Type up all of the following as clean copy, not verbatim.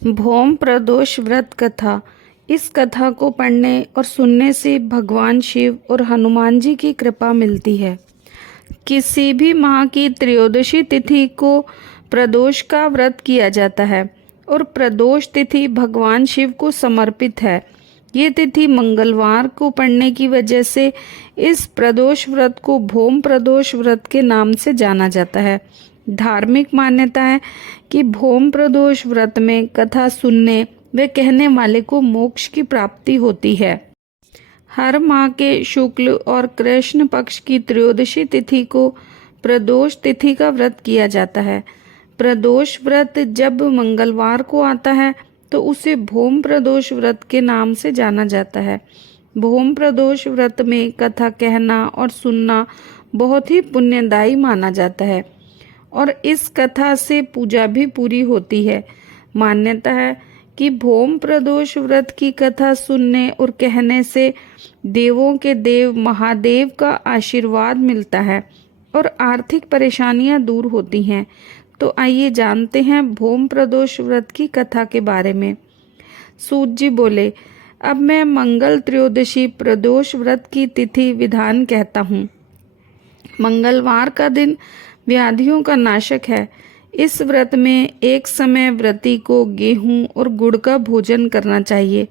भौम प्रदोष व्रत कथा। इस कथा को पढ़ने और सुनने से भगवान शिव और हनुमान जी की कृपा मिलती है। किसी भी माह की त्रयोदशी तिथि को प्रदोष का व्रत किया जाता है और प्रदोष तिथि भगवान शिव को समर्पित है। ये तिथि मंगलवार को पड़ने की वजह से इस प्रदोष व्रत को भौम प्रदोष व्रत के नाम से जाना जाता है। धार्मिक मान्यता है कि भौम प्रदोष व्रत में कथा सुनने व कहने वाले को मोक्ष की प्राप्ति होती है। हर माह के शुक्ल और कृष्ण पक्ष की त्रयोदशी तिथि को प्रदोष तिथि का व्रत किया जाता है। प्रदोष व्रत जब मंगलवार को आता है तो उसे भौम प्रदोष व्रत के नाम से जाना जाता है। भौम प्रदोष व्रत में कथा कहना और सुनना बहुत ही पुण्यदायी माना जाता है और इस कथा से पूजा भी पूरी होती है। मान्यता है कि भौम प्रदोष व्रत की कथा सुनने और कहने से देवों के देव महादेव का आशीर्वाद मिलता है और आर्थिक परेशानियां दूर होती हैं। तो आइए जानते हैं भौम प्रदोष व्रत की कथा के बारे में। सूत जी बोले, अब मैं मंगल त्रयोदशी प्रदोष व्रत की तिथि विधान कहता हूँ। मंगलवार का दिन व्याधियों का नाशक है। इस व्रत में एक समय व्रती को गेहूं और गुड़ का भोजन करना चाहिए।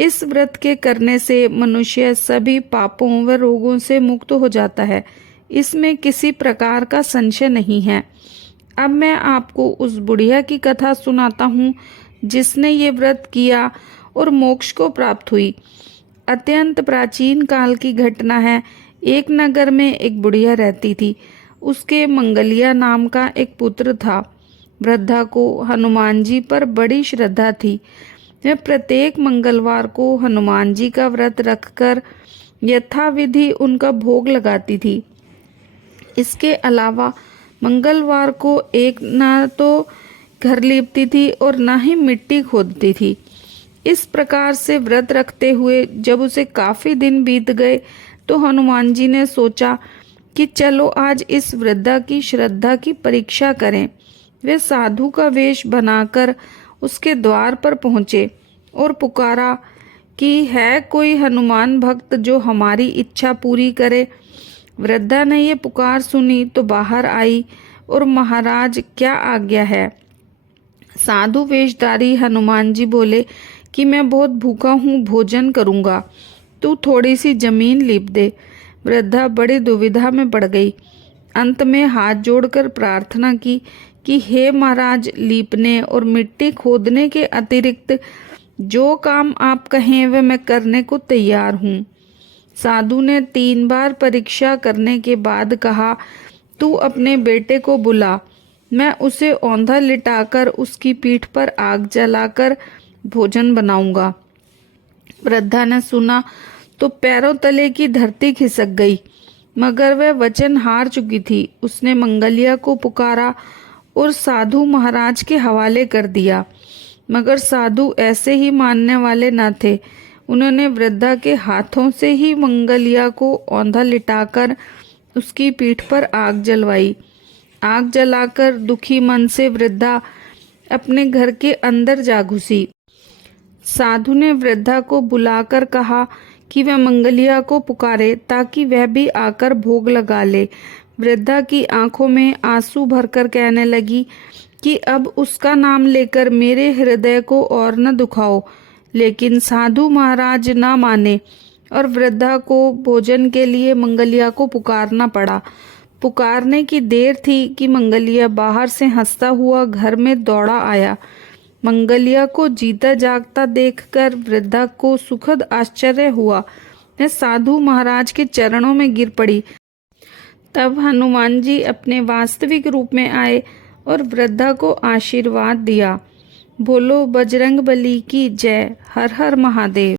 इस व्रत के करने से मनुष्य सभी पापों व रोगों से मुक्त हो जाता है। इसमें किसी प्रकार का संशय नहीं है। अब मैं आपको उस बुढ़िया की कथा सुनाता हूँ जिसने ये व्रत किया और मोक्ष को प्राप्त हुई। अत्यंत प्राचीन काल की घटना है। एक नगर में एक बुढ़िया रहती थी। उसके मंगलिया नाम का एक पुत्र था। वृद्धा को हनुमान जी पर बड़ी श्रद्धा थी। वह प्रत्येक मंगलवार को हनुमान जी का व्रत रखकर यथाविधि उनका भोग लगाती थी। इसके अलावा मंगलवार को एक न तो घर लीपती थी और न ही मिट्टी खोदती थी। इस प्रकार से व्रत रखते हुए जब उसे काफी दिन बीत गए तो हनुमान जी ने सोचा कि चलो आज इस वृद्धा की श्रद्धा की परीक्षा करें। वे साधु का वेश बनाकर उसके द्वार पर पहुँचे और पुकारा कि है कोई हनुमान भक्त जो हमारी इच्छा पूरी करे। वृद्धा ने ये पुकार सुनी तो बाहर आई और महाराज क्या आज्ञा है। साधु वेशधारी हनुमान जी बोले कि मैं बहुत भूखा हूँ, भोजन करूँगा, तू थोड़ी सी जमीन लीप दे। वृद्धा बड़ी दुविधा में पड़ गई। अंत में हाथ जोड़कर प्रार्थना की कि हे महाराज, लीपने और मिट्टी खोदने के अतिरिक्त जो काम आप कहें वह मैं करने को तैयार हूँ। साधु ने 3 बार परीक्षा करने के बाद कहा, तू अपने बेटे को बुला, मैं उसे औंधा लिटाकर उसकी पीठ पर आग जलाकर भोजन बनाऊंगा। वृद्धा ने सुना तो पैरों तले की धरती खिसक गई, मगर वह वचन हार चुकी थी। उसने मंगलिया को पुकारा और साधु महाराज के हवाले कर दिया, मगर साधु ऐसे ही मानने वाले न थे। उन्होंने वृद्धा के हाथों से ही मंगलिया को औंधा लिटाकर उसकी पीठ पर आग जलवाई। आग जलाकर दुखी मन से वृद्धा अपने घर के अंदर जा घुसी। साधु ने वृद्धा को बुलाकर कहा कि वह मंगलिया को पुकारे ताकि वह भी आकर भोग लगा ले। वृद्धा की आंखों में आंसू भरकर कहने लगी कि अब उसका नाम लेकर मेरे हृदय को और न दुखाओ। लेकिन साधु महाराज न माने और वृद्धा को भोजन के लिए मंगलिया को पुकारना पड़ा। पुकारने की देर थी कि मंगलिया बाहर से हंसता हुआ घर में दौड़ा आया। मंगलिया को जीता जागता देखकर वृद्धा को सुखद आश्चर्य हुआ। वह साधु महाराज के चरणों में गिर पड़ी। तब हनुमान जी अपने वास्तविक रूप में आए और वृद्धा को आशीर्वाद दिया। बोलो बजरंग बली की जय। हर हर महादेव।